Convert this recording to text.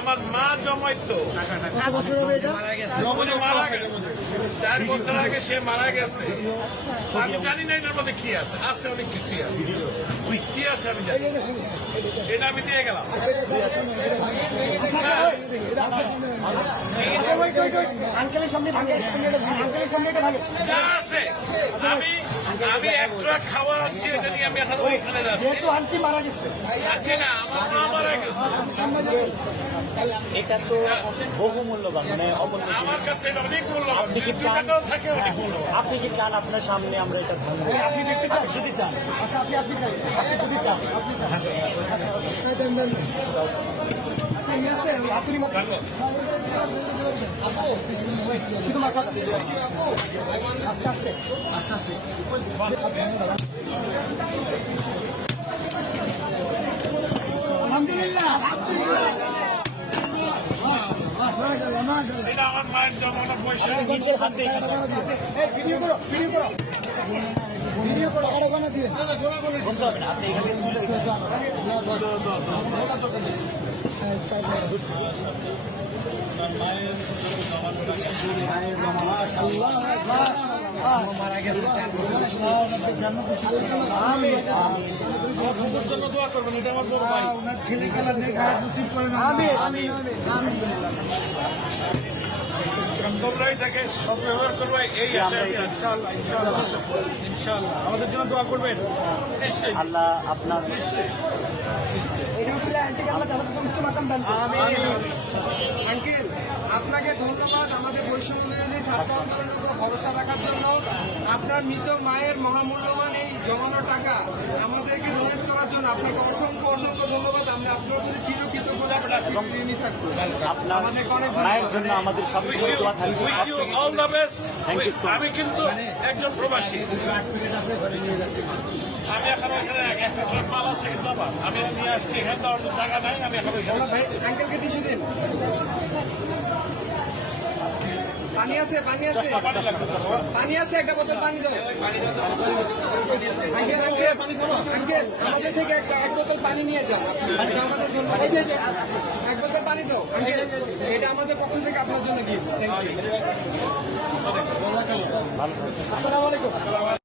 আমার মা জমাইতো, মারা গেছে 4 বছর আগে, সে মারা গেছে। আমি জানি না এটার মধ্যে কি আছে, আছে অনেক কিছুই আছে, কি আছে আমি জানি, এটা আমি দিয়ে গেলাম। যা আছে আমি এক ট্রাক খাওয়া আনছি, এটা নিয়ে আমি এখন ওইখানে যাচ্ছি। আন্টি মারা গেছে না, আমার মা মারা গেছে। এটা তো বহু মূল্যবান, মানে আমার কাছে এটা অনেক মূল্যবান, 2 টাকাও থাকে অনেক মূল্যবান। আপনি কি চান আপনার সামনে আমরা এটা ভাঙবো? আপনি দেখতে চান? যদি চান, আচ্ছা আপনি চান, আপনি যদি চান, আপনি চান, শুধু মাথা আস্তে আস্তে আস্তে আস্তে আলহামদুলিল্লাহ। এটা আমার মায়ের জমানো পয়সা, নিজের হাতে ভিডিও করো, ভিডিও করো, ভিডিও করো, বলতে হবে না, আপনি এখানে মারা গেছে। জন্য দোয়া করবেন, এটা আমার বড় ভাই, ওনার ছেলে খেলা দেখে নসিব করেন। তোমরা এটাকে সদ্ব্যবহার করবে, এই আশা ইনশাআল্লাহ। ইনশাআল্লাহ আমাদের জন্য দোয়া করবেন, নিশ্চয়ই আল্লাহ আপনার আঙ্কেল, আপনাকে ধন্যবাদ আমাদের বৈষম্য বিরোধী ছাত্র আন্দোলনের উপর ভরসা রাখার জন্য। আপনার মৃত মায়ের মহামূল্যবান এই জমানো টাকা আমাদেরকে ডোনেট করার জন্য আপনাকে অসংখ্য অসংখ্য ধন্যবাদ। আমরা আপনার প্রতি চিরকৃতজ্ঞতা ঋণী থাকবো। আপনার আমাদেরকে অনেক মায়ের জন্য আমাদের সবসময় দোয়া থাকবে। Wish you all the best. Thank you so much. আমি কিন্তু একজন প্রবাসী, আমি এখন ওইখানে একটা ট্রাক মাল আছে, কিন্তু আমি নিয়ে আসছি, এখানে তো অন্য জায়গা নাই, আমি এখন ওইখানে। ভাই আঙ্কেলকে টিস্যু দিন। পানি আছে, পানি আছে, পানি আছে, একটা বোতল পানি দাও। আঙ্কেল আঙ্কেল আঙ্কেল আমাদের থেকে এক বোতল পানি নিয়ে যাও, এটা আমাদের জন্য। এক বোতল পানি দাও আঙ্কেল, এটা আমাদের পক্ষ থেকে আপনার জন্য গিফট। আসসালামু আলাইকুম।